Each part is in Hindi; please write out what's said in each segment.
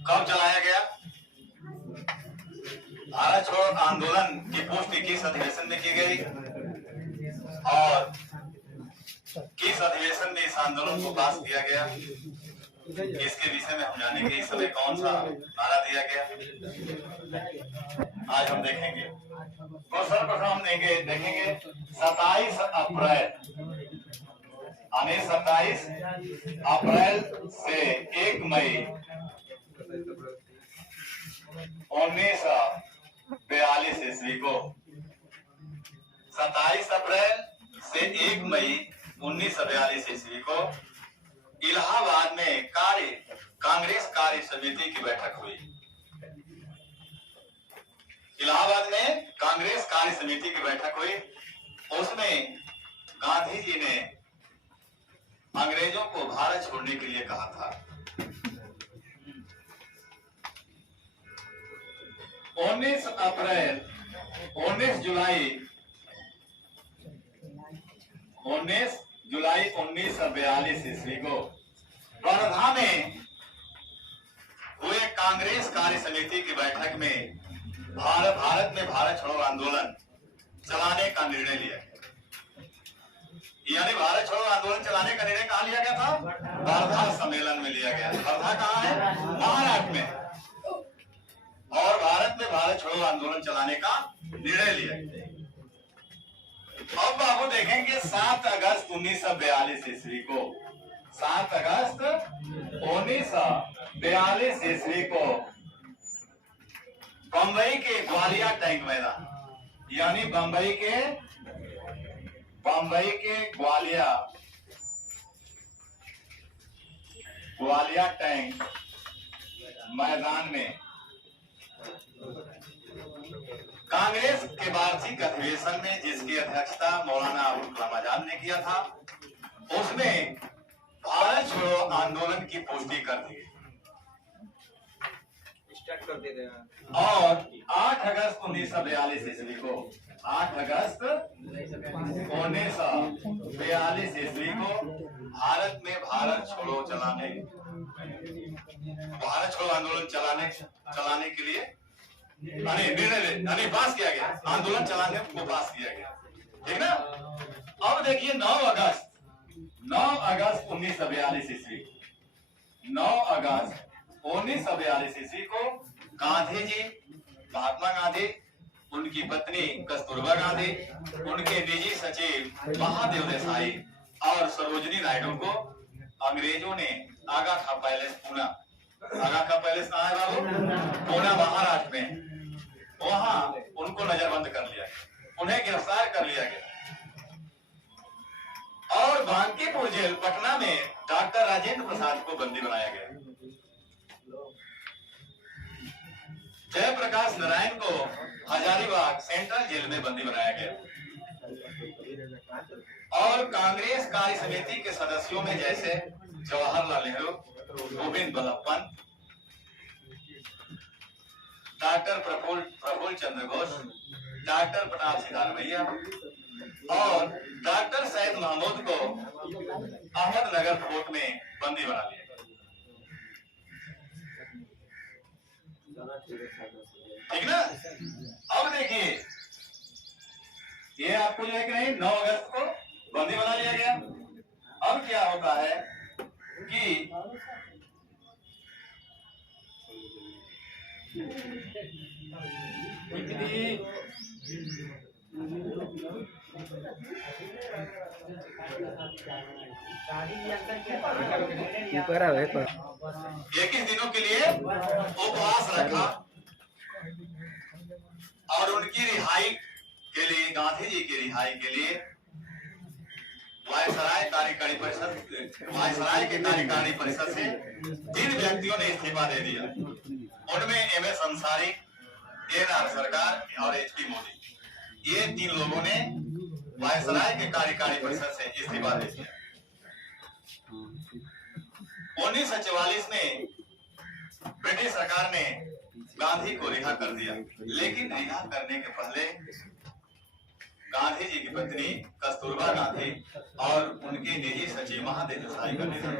कब चलाया गया? भारत छोड़ो आंदोलन की पुष्टि किस अधिवेशन में की गई और किस अधिवेशन में इस आंदोलन को पास किया गया? इसके विषय में हम जानेंगे। इस समय कौन सा नारा दिया गया आज हम देखेंगे। तो सर्वप्रथम हम देखेंगे 27 अप्रैल, यानी 27 अप्रैल से 1 मई 1942 ईस्वी को, 27 अप्रैल से 1 मई 1942 ईस्वी को इलाहाबाद में कांग्रेस कार्य समिति की बैठक हुई। इलाहाबाद में कांग्रेस कार्य समिति की बैठक हुई। उसमें गांधी जी ने अंग्रेजों को भारत छोड़ने के लिए कहा था। 19 अप्रैल 19 जुलाई 1942 ईस्वी को वर्धा में हुए कांग्रेस कार्य समिति की बैठक में भारत में भारत छोड़ो आंदोलन चलाने का निर्णय लिया गया। यानी भारत छोड़ो आंदोलन चलाने का निर्णय कहाँ लिया गया था? वर्धा सम्मेलन में लिया गया। वर्धा कहाँ है? महाराष्ट्र में। और भारत में भारत छोड़ो आंदोलन चलाने का निर्णय लिया गया। अब बाबू देखेंगे 7 अगस्त 1942 ईस्वी को, 7 अगस्त 1942 ईस्वी को बंबई के ग्वालिया टैंक मैदान, यानी बंबई के ग्वालिया टैंक मैदान में कांग्रेस के वार्षिक अधिवेशन में, जिसकी अध्यक्षता मौलाना अबुल कलाम आजाद ने किया था, उसमें भारत छोड़ो आंदोलन की पुष्टि कर दी और 8 अगस्त 1942 ईस्वी को, 8 अगस्त 1942 ईस्वी को भारत में भारत छोड़ो आंदोलन चलाने के लिए निर्णय पास किया गया। आंदोलन चलाने को पास किया गया, ठीक ना। अब देखिए 9 अगस्त 1942 ईस्वी, 9 अगस्त 1942 ईस्वी को गांधी जी, महात्मा गांधी, उनकी पत्नी कस्तूरबा गांधी, उनके निजी सचिव महादेव देसाई और सरोजनी नायडू को अंग्रेजों ने आगा खा पैलेस पूना, आगा खा पैलेस कहाँ है बाबू? पूना महाराष्ट्र में, वहां उनको नजरबंद कर लिया गया, उन्हें गिरफ्तार कर लिया गया। और बांकीपुर जेल पटना में डॉक्टर राजेंद्र प्रसाद को बंदी बनाया गया। जयप्रकाश नारायण को हजारीबाग सेंट्रल जेल में बंदी बनाया गया। और कांग्रेस कार्य समिति के सदस्यों में जैसे जवाहरलाल नेहरू, गोविंद बल्लभ पंत, डॉक्टर प्रफुल्ल चंद्र घोष, डॉक्टर प्रताप सिंह और डॉक्टर सैयद महमूद को अहमदनगर कोर्ट में बंदी बना लिया। ठीक ना। अब देखिए, ये आपको जो है कि नहीं, 9 अगस्त को बंदी बना लिया गया। अब क्या होता है कि इक्कीस दिनों के लिए उपवास रखा और उनकी रिहाई के लिए, गांधी जी की रिहाई के लिए वायसराय के कार्यकारिणी परिषद से 3 व्यक्तियों ने इस्तीफा दे दिया। उनमें एमएस अंसारी, एनआर सरकार और एचपी मोदी, ये 3 लोगों ने वायसराय के कार्यकारिणी परिषद से इस्तीफा दे दिया। 1944 में ब्रिटिश सरकार ने गांधी को रिहा कर दिया, लेकिन रिहा करने के पहले गांधी जी की पत्नी कस्तूरबा गांधी और उनके निजी सचिव महादेव देसाई का निधन।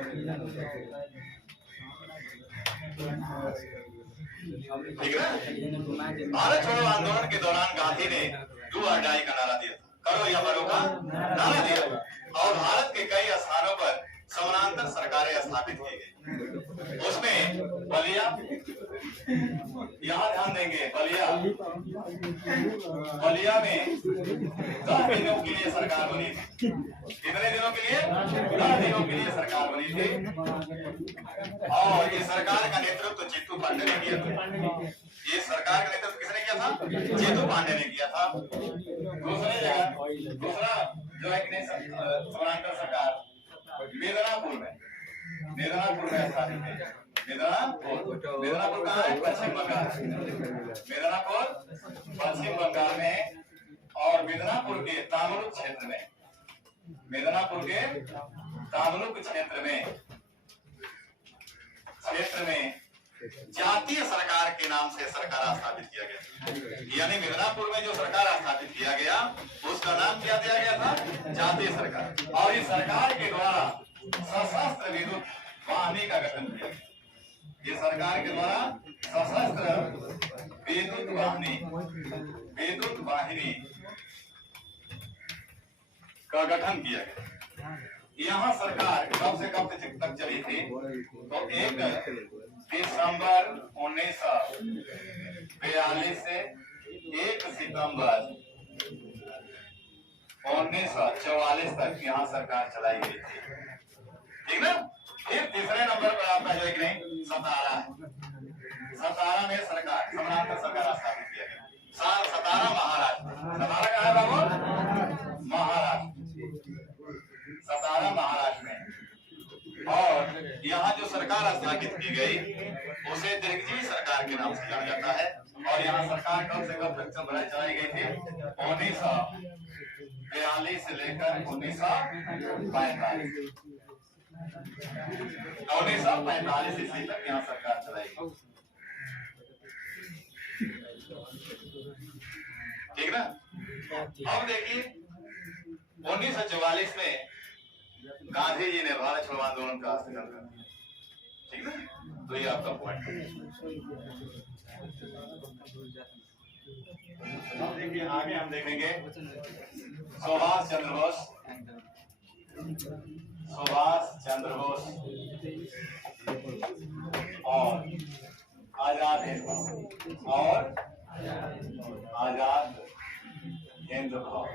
ठीक है। भारत छोड़ो आंदोलन के दौरान गांधी ने डू और डाई का नारा दिया, करो या मरो का नारा दिया, और भारत के कई स्थानों पर समानांतर सरकारें स्थापित की गई। उसमें बलिया, यहाँ ध्यान देंगे, बलिया में 10 दिनों के लिए सरकार बनी थी। कितने दिनों के लिए? 10 दिनों के लिए सरकार बनी थी, और ये सरकार का नेतृत्व चित्तू पांडे ने किया था। ये सरकार का नेतृत्व किसने किया था? चित्तू पांडे ने किया था। दूसरी जगह, दूसरा जो है कि समानांतर सरकार मिदनापुर में स्थापित है। मिदनापुर कहाँ है? पश्चिम बंगाल। मिदनापुर पश्चिम बंगाल में, और मिदनापुर के तामलुक क्षेत्र में, मिदनापुर के तामलुक क्षेत्र में जातीय सरकार के नाम से सरकार स्थापित किया गया। यानी मिदनापुर में जो सरकार स्थापित किया गया उसका नाम क्या दिया गया था? जातीय सरकार। और इस सरकार के द्वारा सशस्त्र विद्युत वाहिनी का गठन किया गया। ये सरकार के द्वारा सशस्त्र विद्युत वाहिनी का गठन किया गया। यहाँ सरकार कब से कब तक चली थी? तो 1 दिसंबर 1942 से 1 सितंबर 1944 तक यहाँ सरकार चलाई गई थी। ठीक ना? फिर तीसरे नंबर पर आपका जो है सतारा है। सतारा में सरकार, समानांतर सरकार स्थापित किया गया। सतारा महाराष्ट्र। सतारा कहाँ है बाबू? महाराष्ट्र। सतारा महाराष्ट्र में। और यहाँ जो सरकार स्थापित की गई उसे दिग्विजय सरकार के नाम से जाना जाता है। और यहाँ सरकार कब से कब तक चलाई गई थी? 1942 से लेकर 1945 ईस्वी तक यहाँ सरकार चलाई गई। ठीक ना? अब देखिए 1944 में गांधी जी ने भारत छोड़ो आंदोलन का स्थगन कर दिया। ठीक ना? तो ये आपका पॉइंट है। अब देखिए आगे हम देखेंगे सुभाष चंद्र बोस और आजाद हिंद भाव।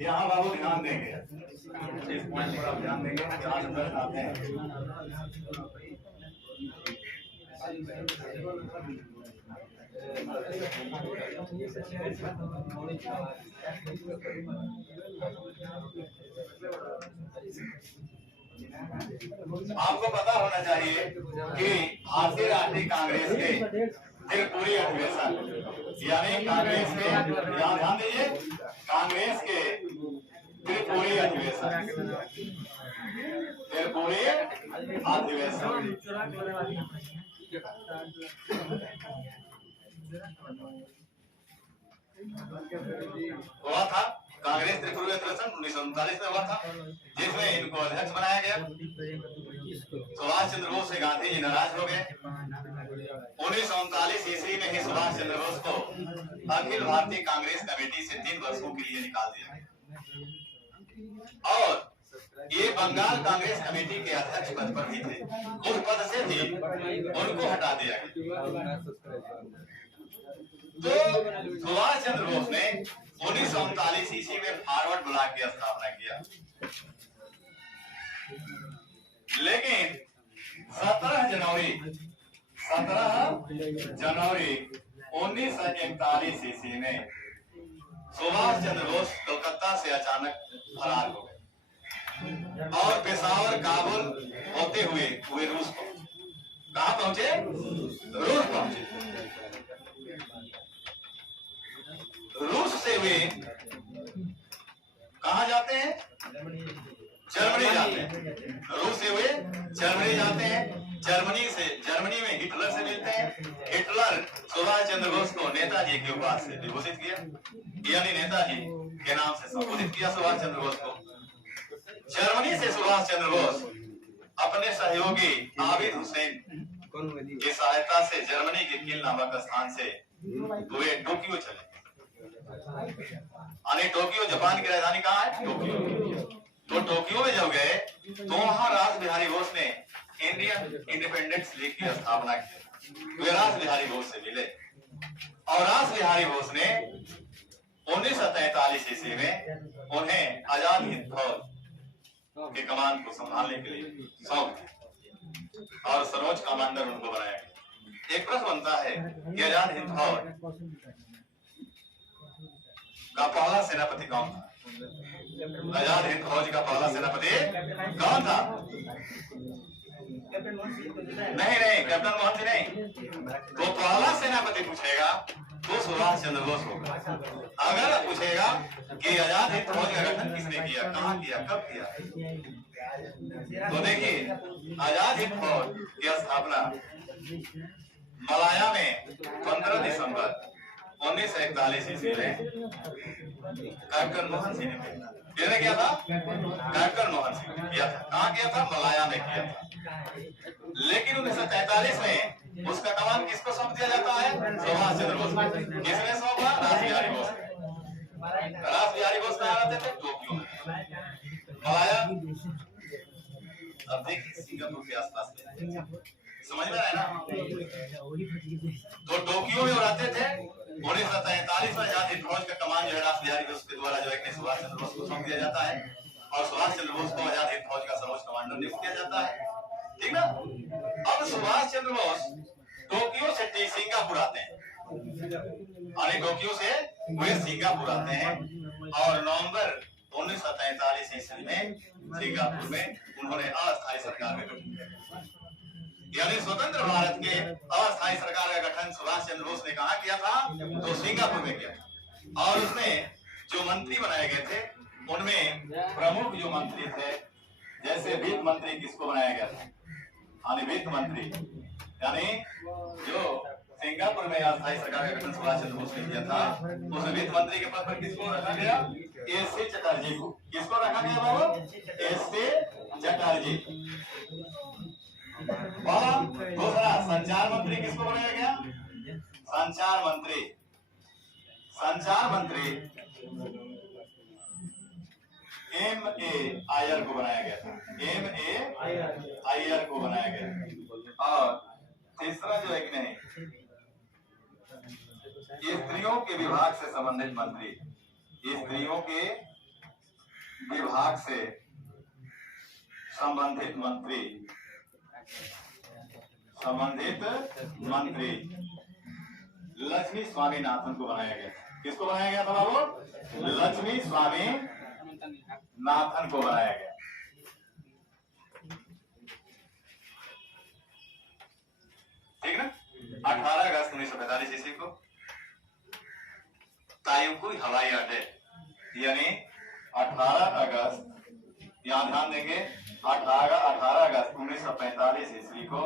यहाँ बाबू ध्यान देंगे, इस पॉइंट पर आप ध्यान देंगे। यहाँ नंबर आते हैं आपको पता होना चाहिए कि भारतीय राष्ट्रीय कांग्रेस के त्रिपुरी अधिवेशन, यानी कांग्रेस के, यहाँ ध्यान दीजिए, कांग्रेस के त्रिपुरी अधिवेशन, हुआ था। कांग्रेस त्रिपुरी अधिवेशन 1939 में हुआ था, जिसमें इनको अध्यक्ष बनाया गया। सुभाष चंद्र बोस से गांधी जी नाराज हो गए। 1939 ईस्वी में ही सुभाष चंद्र बोस को अखिल भारतीय कांग्रेस कमेटी से 3 वर्षों के लिए निकाल दिया, और ये बंगाल कांग्रेस कमेटी के अध्यक्ष पद पर भी थे। उस पद से भी उनको हटा दिया गया। तो सुभाष चंद्र बोस ने 1939 ईस्वी में फॉरवर्ड ब्लॉक की स्थापना किया, लेकिन 17 जनवरी 1941 ईस्वी में सुभाष चंद्र बोस कोलकाता से अचानक फरार हो गए और पेशावर, काबुल होते हुए रूस को, कहाँ पहुंचे? रूस पहुंचे। रूस से वे कहाँ जाते हैं? जर्मनी जाते हैं। रूस से वे जर्मनी जाते हैं। जर्मनी में हिटलर से मिलते हैं। हिटलर सुभाष चंद्र बोस को नेताजी के उपाधि से विभूषित किया, यानी नेताजी के नाम से संबोधित किया सुभाष चंद्र बोस को। जर्मनी से सुभाष चंद्र बोस अपने सहयोगी आबिद हुसैन की सहायता से जर्मनी के किल नामक स्थान से वे टोक्यो चले। टोक्यो जापान की राजधानी कहाँ है? टोक्यो। तो टोक्यो में जब गए तो वहां रास बिहारी घोष ने इंडियन इंडिपेंडेंस लीग की स्थापना की। वे रास बिहारी घोष से मिले और रास बिहारी घोष ने 1943 ईस्वी में उन्हें आजाद हिंद फौज के कमान को संभालने के लिए सौंप दिया और सर्वोच्च कमांडर उनको बनाया गया। एक प्रश्न बनता है कि आजाद हिंद फौज का पहला सेनापति कौन था? आजाद हिंद फौज का पहला सेनापति कौन था? नहीं, कैप्टन मोहन सिंह नहीं। तो पहला सेनापति पूछेगा तो सुभाष चंद्र बोस होगा। अगर पूछेगा कि आजाद हिंद फौज का गठन किसने किया, कहाँ किया, कब किया, तो देखिए आजाद हिंद फौज की स्थापना मलाया में 15 दिसंबर 1941 ईस्वी में कैप्टन मोहन सिंह ने किया था। कैप्टन मोहन सिंह ने किया था। कहाँ किया था? मलाया में किया था। लेकिन 1943 में उसका कमान किसको सौंप दिया जाता है? सुभाष चंद्र बोस को। किसने सौंपा? रास बिहारी घोष। रास बिहारी घोष कहाँ रहते थे? टोक्यो में। मलाया अब देखिए सिंगापुर के आसपास में, समझ में आया ना? तो टोक्यो में रहते थे। 1943 में आजाद हिंद फौज का कमान जो है रास बिहारी घोष के द्वारा जो है सुभाष चंद्र बोस को सौंप दिया जाता है और सुभाष चंद्र बोस को आजाद हिंद फौज का सर्वोच्च कमांडर नियुक्त किया जाता है। ठीक ना? अब सुभाष चंद्र बोस टोक्यो से सिंगापुर आते हैं। टोक्यो से वे सिंगापुर आते हैं और नवंबर 1943 ईस्वी में सिंगापुर में उन्होंने अस्थायी सरकार का गठन किया। यानी स्वतंत्र भारत के अस्थायी सरकार का गठन सुभाष चंद्र बोस ने कहा किया था? तो सिंगापुर में किया था। और उसमें जो मंत्री बनाए गए थे उनमें प्रमुख जो मंत्री थे, जैसे वित्त मंत्री किसको बनाया गया था? वित्त मंत्री, यानी जो सिंगापुर में अस्थायी सरकार का गठन सुभाष चंद्र बोस ने किया था, उस वित्त मंत्री के पद पर किसको रखा गया? एस ए चटर्जी को। किसको रखा गया बाबू? S A Chatterjee. और दूसरा संचार मंत्री किसको बनाया गया? संचार मंत्री M.A. आयर को बनाया गया था। M.A. आयर को बनाया गया। और तीसरा जो है कि नहीं, स्त्रियों के विभाग से संबंधित मंत्री, स्त्रियों के विभाग से संबंधित मंत्री लक्ष्मी स्वामीनाथन को बनाया गया। किसको बनाया गया था बाबू? लक्ष्मी स्वामीनाथन को बनाया गया। ठीक ना? 18 अगस्त 1945 ईस्वी को तायुकुई हवाई अड्डे, यानी 18 अगस्त, यहाँ ध्यान देंगे, 18 अगस्त 1945 ईस्वी को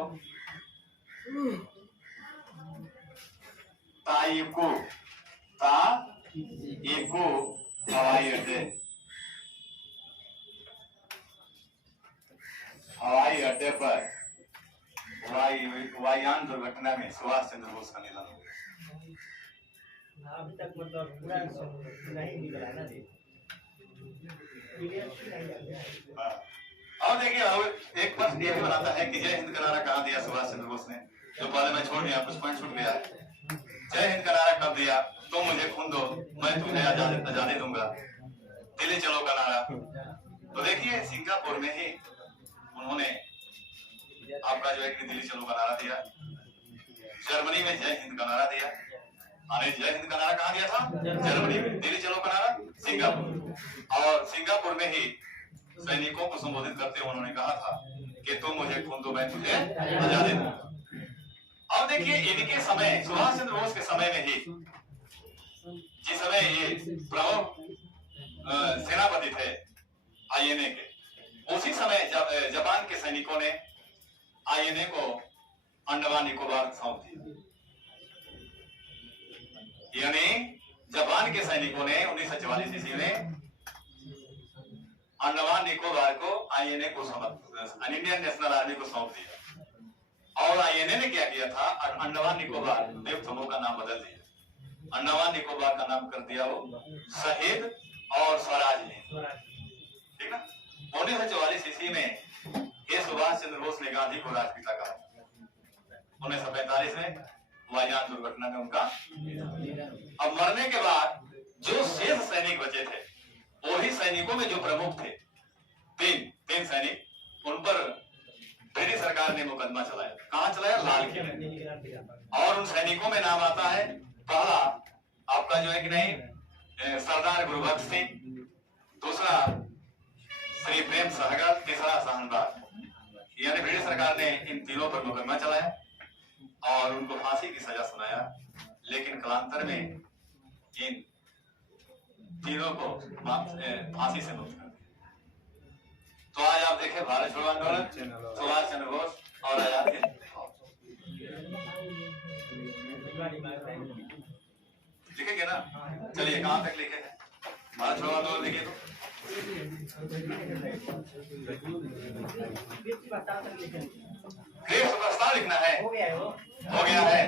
तायुकु हवाई अड्डे पर वायुयान दुर्घटना में सुभाष चंद्र बोस का निधन हो गया। अभी तक मतलब पूरा नहीं निकला ना जी। और देखिए एक प्रश्न ये भी बनाता है कि जय हिंद का नारा कहाँ दिया सुभाष चंद्र बोस ने? जो पहले मैं छोड़ दिया, कुछ पॉइंट छूट गया है। जय हिंद का नारा कब दिया? तुम मुझे खून दो, मैं तुम्हें आजादी दूंगा, दिल्ली चलो का नारा। तो देखिए सिंगापुर में ही उन्होंने आपका जो है कि दिल्ली चलो का नारा दिया। जर्मनी में जय हिंद का नारा दिया। जय हिंद का नारा कहाँ दिया था? जर्मनी में। दिल्ली चलो का नारा सिंगापुर। और सिंगापुर में ही सैनिकों को संबोधित करते हुए उन्होंने कहा था कि तुम मुझे खून दो, मैं तुझे आजादी दूंगा। अब देखिए इनके समय, सुभाष चंद्र बोस के समय में ही, जिस समय ये प्रमुख सेनापति थे आईएनए के, उसी समय जापान के सैनिकों ने आईएनए को अंडमान निकोबार सौंप दिया। यानी जापान के सैनिकों ने 1944 ईस्वी में अंडमान निकोबार को आईएनए को इंडियन नेशनल आर्मी को सौंप दिया। और आईएनए ने क्या किया था, अंडमान निकोबार द्वीप समूह का नाम बदल दिया। अंडमान निकोबार का नाम कर दिया वो शहीद और स्वराज ने, ठीक ना। 1944 ईस्वी में ये सुभाष चंद्र बोस ने गांधी को राष्ट्रपिता कहा। 1945 में वायुयान दुर्घटना में उनका। अब मरने के बाद जो शेष सैनिक बचे थे, वही सैनिकों में जो प्रमुख थे, तीन सैनिक, उन पर ब्रिटिश सरकार ने मुकदमा चलाया। कहां चलाया? लाल किले। और उन सैनिकों में नाम आता है, पहला आपका जो है कि नहीं, सरदार गुरबख्श सिंह, दूसरा श्री प्रेम सहगल, तीसरा शाहनवाज। यानी ब्रिटिश सरकार ने इन तीनों पर मुकदमा चलाया और उनको फांसी की सजा सुनाया। लेकिन कालांतर में इन तीनों को फांसी से मुक्त कर दिया। तो आज आप देखें भारत छोड़ो आंदोलन, सुभाष चंद्र बोस और आजाद हिंद। लिखेंगे ना? चलिए कहां तक लिखे हैं? भारत छोड़ो आंदोलन लिखिए तो ग्रेस प्रस्ताव लिखना है। हो गया है।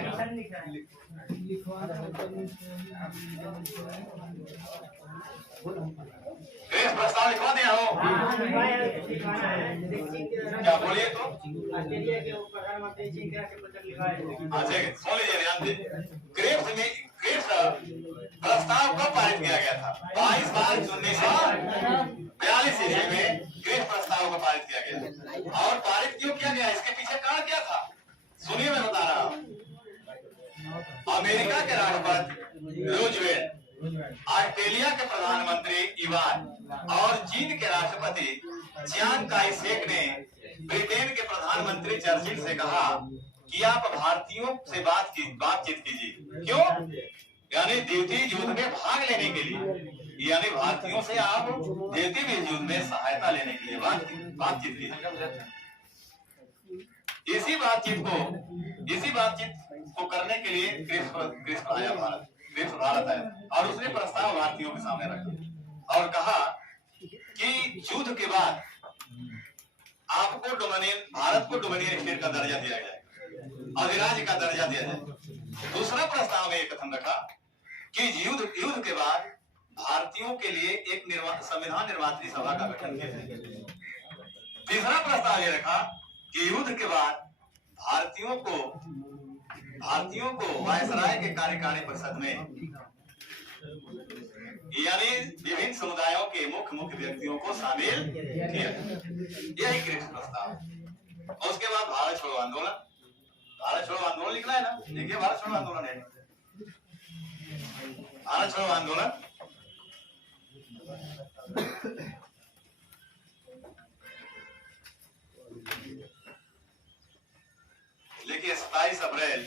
ग्रेस प्रस्ताव लिखवा दिया हो? क्या बोलिए तो? अच्छा सुन लीजिए, ध्यान दीजिए। ग्रेस प्रस्ताव कब पारित किया गया था? 22 मार्च 1942 ईस्वी में ग्रेस प्रस्ताव को पारित किया गया। और पारित क्यों किया गया, इसके पीछे कारण क्या था? सुनिए, मैं बता रहा हूं। अमेरिका के राष्ट्रपति रूजवेल्ट, ऑस्ट्रेलिया के प्रधानमंत्री इवान और चीन के राष्ट्रपति चियांग काई शेक ने ब्रिटेन के प्रधानमंत्री चर्चिल से कहा कि आप भारतीयों से बातचीत कीजिए। क्यों? यानी द्वितीय युद्ध में भाग लेने के लिए, यानी भारतीयों से आप द्वितीय युद्ध में सहायता लेने के लिए बातचीत कीजिए। इसी बातचीत को करने के लिए ग्रीस आया भारत आया और उसने प्रस्ताव भारतीयों के सामने रखा और कहा कि युद्ध के बाद आपको भारत को डोमिनियन स्टेट का दर्जा दिया जाए, अधिराज्य का दर्जा दिया जाए। दूसरा प्रस्ताव में एक कथन रखा कि युद्ध के बाद भारतीयों के लिए एक संविधान निर्मात्री सभा का गठन किया जाए। तीसरा प्रस्ताव ये रखा कि युद्ध के बाद भारतीयों को वायसराय के कार्यकारी परिषद में, यानी विभिन्न समुदायों के मुख्य व्यक्तियों को शामिल किया। यही ग्रेस प्रस्ताव। और उसके बाद भारत छोड़ो आंदोलन लिखना है ना? देखिए, भारत छोड़ो आंदोलन है। भारत छोड़ो आंदोलन देखिए, 27 अप्रैल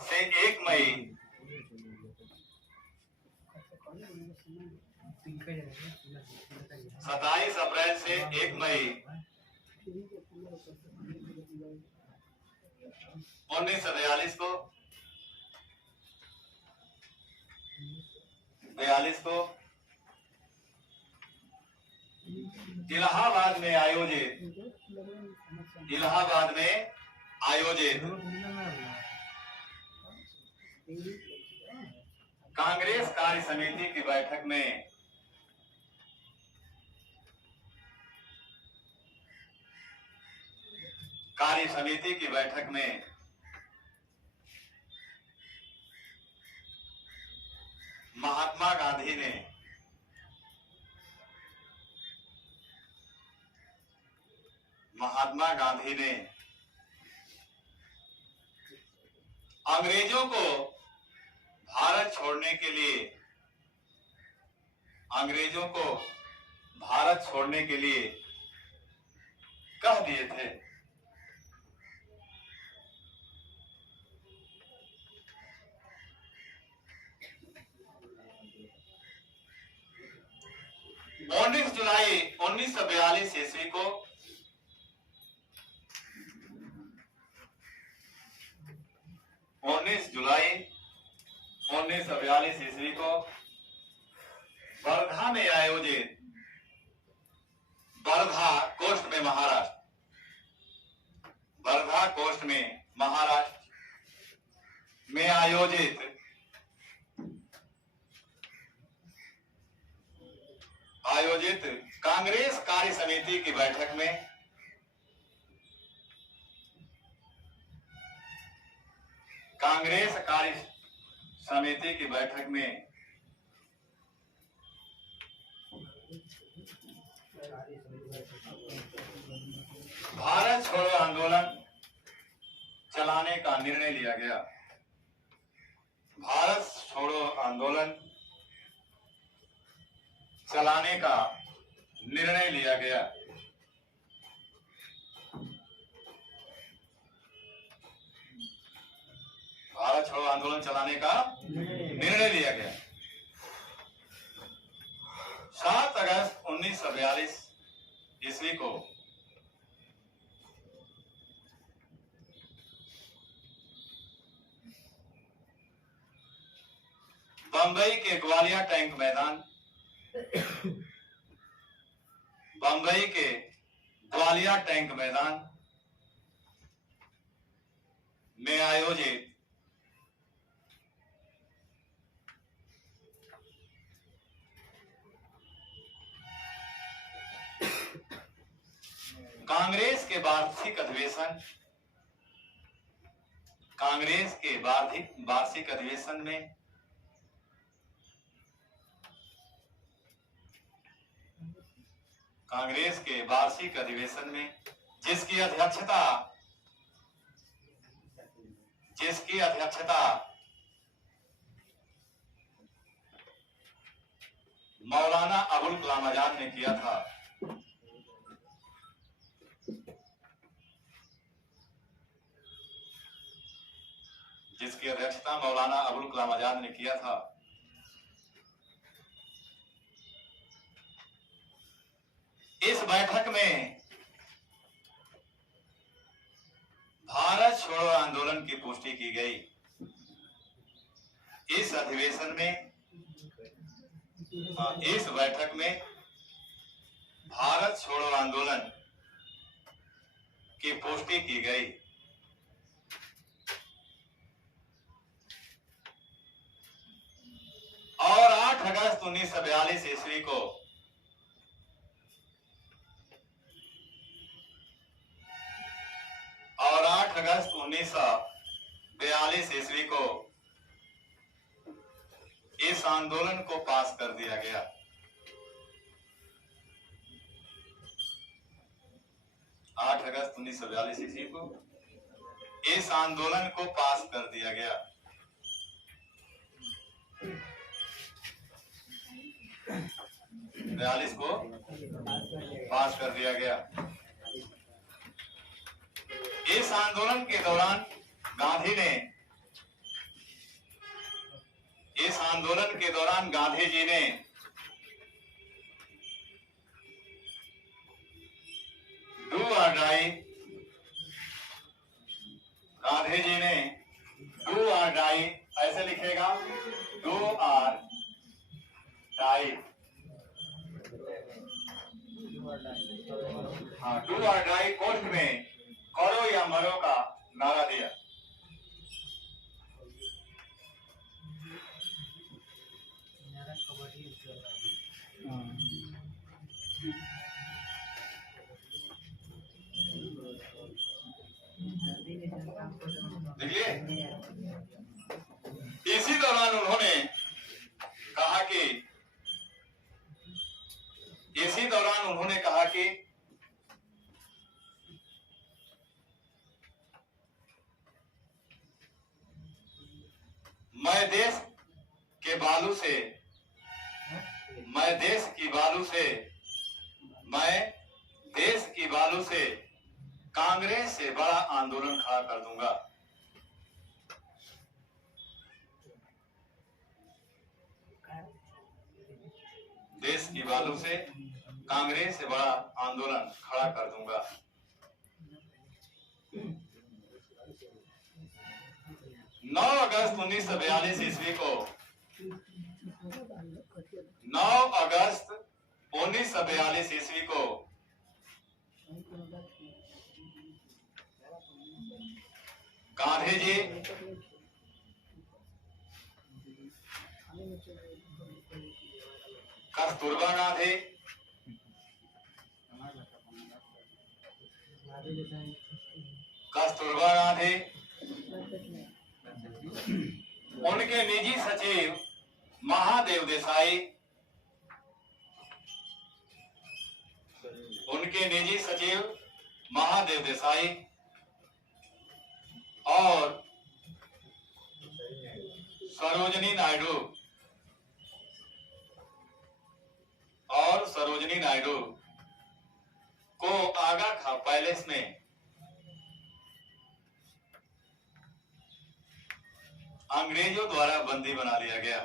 से 1 मई 27 अप्रैल से 1 मई 1942 को इलाहाबाद में आयोजित कांग्रेस कार्य समिति की बैठक में महात्मा गांधी ने अंग्रेजों को भारत छोड़ने के लिए कह दिए थे। जुलाई 1942 ईस्वी को जुलाई 1942 ईस्वी को वर्धा में आयोजित वर्धा कोस्ट में महाराष्ट्र, वर्धा कोस्ट में महाराष्ट्र में आयोजित कांग्रेस कार्य समिति की बैठक में कांग्रेस कार्य समिति की बैठक में भारत छोड़ो आंदोलन चलाने का निर्णय लिया गया। भारत छोड़ो आंदोलन चलाने का निर्णय लिया गया। भारत छोड़ो आंदोलन चलाने का निर्णय लिया गया। 7 अगस्त 1942 ईस्वी को बंबई के ग्वालियर टैंक मैदान, बंबई के ग्वालियर टैंक मैदान में आयोजित कांग्रेस के वार्षिक अधिवेशन, कांग्रेस के वार्षिक अधिवेशन में कांग्रेस के वार्षिक अधिवेशन में जिसकी अध्यक्षता मौलाना अबुल कलाम आजाद ने किया था। जिसकी अध्यक्षता मौलाना अबुल कलाम आजाद ने किया था। इस बैठक में भारत छोड़ो आंदोलन की पुष्टि की गई। इस अधिवेशन में इस बैठक में भारत छोड़ो आंदोलन की पुष्टि की गई। और 8 अगस्त 1942 ईस्वी को और 8 अगस्त 1942 ईस्वी को इस आंदोलन को पास कर दिया गया। आठ अगस्त 1942 ईस्वी को इस आंदोलन को पास कर दिया गया। बयालीस को पास कर दिया गया। इस आंदोलन के दौरान गांधी जी ने डू और डाई, ऐसे लिखेगा, डू और डाई, हाँ, डू और डाई कोर्ट में करो या मरो का नारा दिया। देखिए, इसी दौरान उन्होंने कहा कि मैं देश की बालू से कांग्रेस से बड़ा आंदोलन खड़ा कर दूंगा। देश की बालू से कांग्रेस से बड़ा आंदोलन खड़ा कर दूंगा। 9 अगस्त 1942 ईस्वी को 9 अगस्त 1942 ईस्वी को गांधी जी कस्तूरबा गांधी कस्तूरबा गांधी उनके निजी सचिव महादेव देसाई, उनके निजी सचिव महादेव देसाई और सरोजनी नायडू को आगा खां पैलेस में अंग्रेजों द्वारा बंदी बना लिया गया।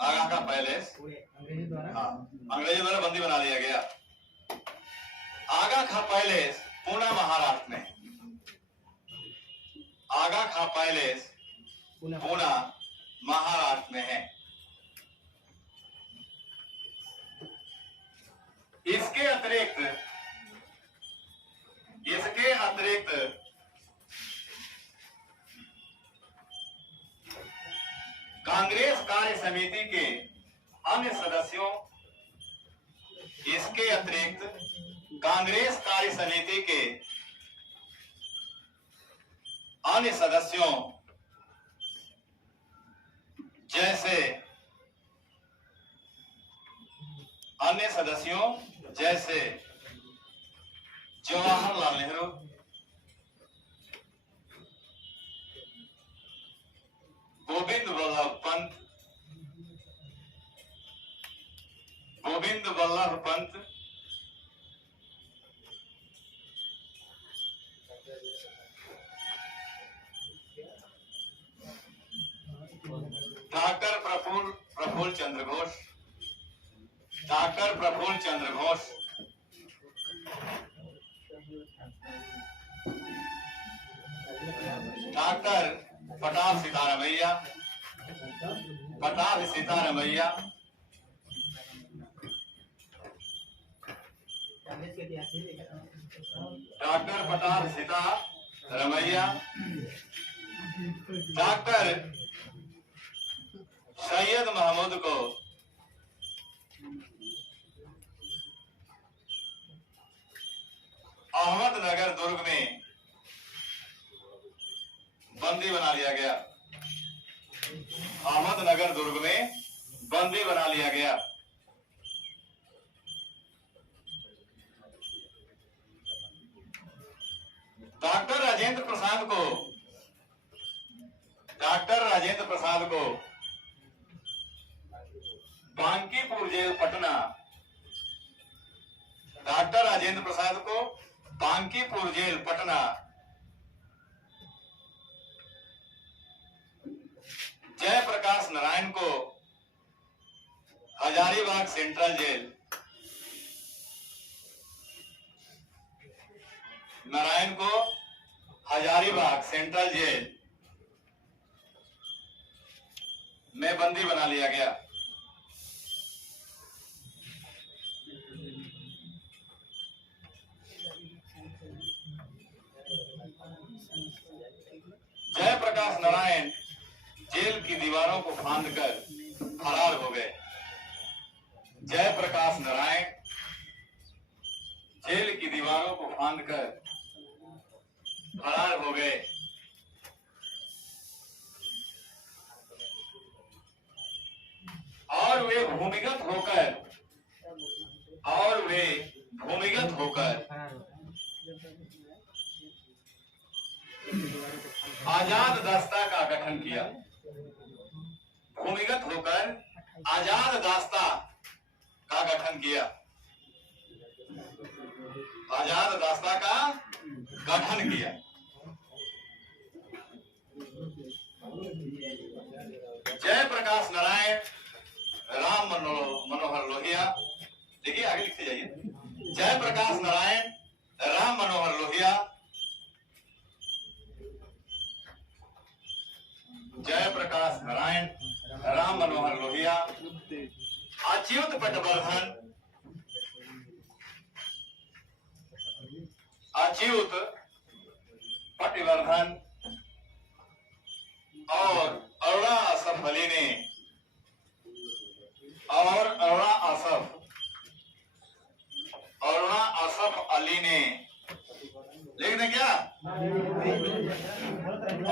आगा खां पैलेस अंग्रेजों द्वारा बंदी बना लिया गया। आगा खां पैलेस पूना महाराष्ट्र में, आगा खां पैलेस पूना महाराष्ट्र में है। इसके अतिरिक्त कांग्रेस कार्य समिति के अन्य सदस्यों, इसके अतिरिक्त कांग्रेस कार्य समिति के अन्य सदस्यों जैसे Jawaharlal Nehru, Govind Vallabh Pant, doctor Prafulla Chandra Ghosh, doctor Pattabhi Sitaramayya, doctor Pattabhi Sitaramayya, doctor Syed Mahmud को अहमदनगर दुर्ग में बंदी बना लिया गया। अहमदनगर दुर्ग में बंदी बना लिया गया। डॉक्टर राजेंद्र प्रसाद को बांकीपुर जेल पटना, डॉक्टर राजेंद्र प्रसाद को बांकीपुर जेल पटना, जयप्रकाश नारायण को हजारीबाग सेंट्रल जेल, में बंदी बना लिया गया। जयप्रकाश नारायण जेल की दीवारों को फांदकर फरार हो गए। जयप्रकाश नारायण जेल की दीवारों को फांदकर फरार हो गए। और वे भूमिगत होकर आजाद दास्ता का गठन किया। भूमिगत होकर आजाद दास्ता का गठन किया। आजाद दास्ता का गठन किया। जयप्रकाश नारायण, राम मनोहर लोहिया, देखिए आगे लिखते जाइए। जयप्रकाश नारायण, राम मनोहर लोहिया, जयप्रकाश नारायण, राम मनोहर लोहिया, अच्युत पटवर्धन, अच्युत पटवर्धन और अरुणा असफ अली ने लिख दें क्या?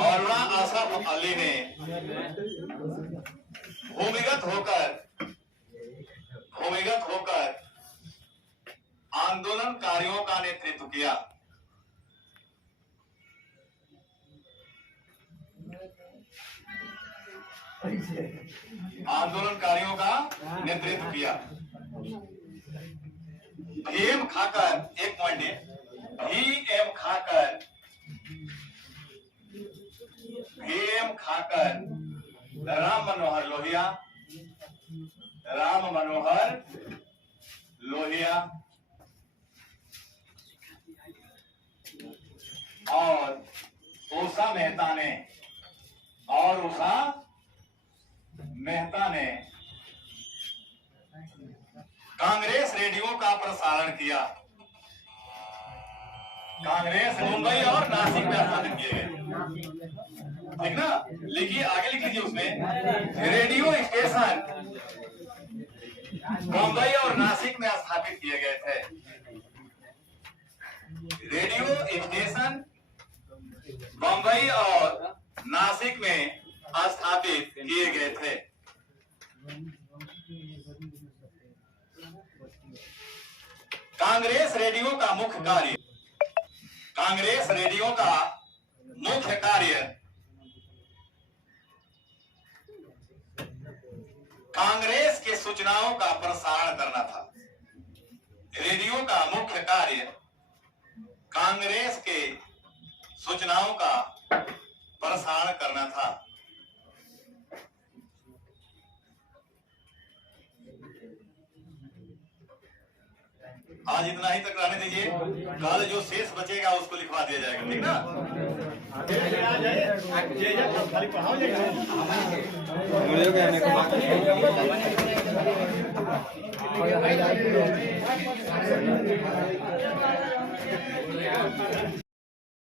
अरुणा असफ अली ने भूमिगत होकर आंदोलनकारियों का नेतृत्व किया। आंदोलनकारियों का नेतृत्व किया। भीम खाकर, एक पॉइंट है, भीम खाकर राम मनोहर लोहिया और उषा मेहता ने कांग्रेस रेडियो का प्रसारण किया। कांग्रेस मुंबई और नासिक में स्थापित किए गए, ठीक ना? लिखिए, आगे लिख लीजिए, उसमें रेडियो स्टेशन मुंबई और नासिक में स्थापित किए गए थे। रेडियो स्टेशन मुंबई और नासिक में स्थापित किए गए थे। कांग्रेस रेडियो का मुख्य कार्य कांग्रेस के सूचनाओं का प्रसारण करना था। रेडियो का मुख्य कार्य कांग्रेस के सूचनाओं का प्रसारण करना था। आज इतना ही तक रहने दीजिए, कल जो शेष बचेगा उसको लिखवा दिया जाएगा, ठीक ना?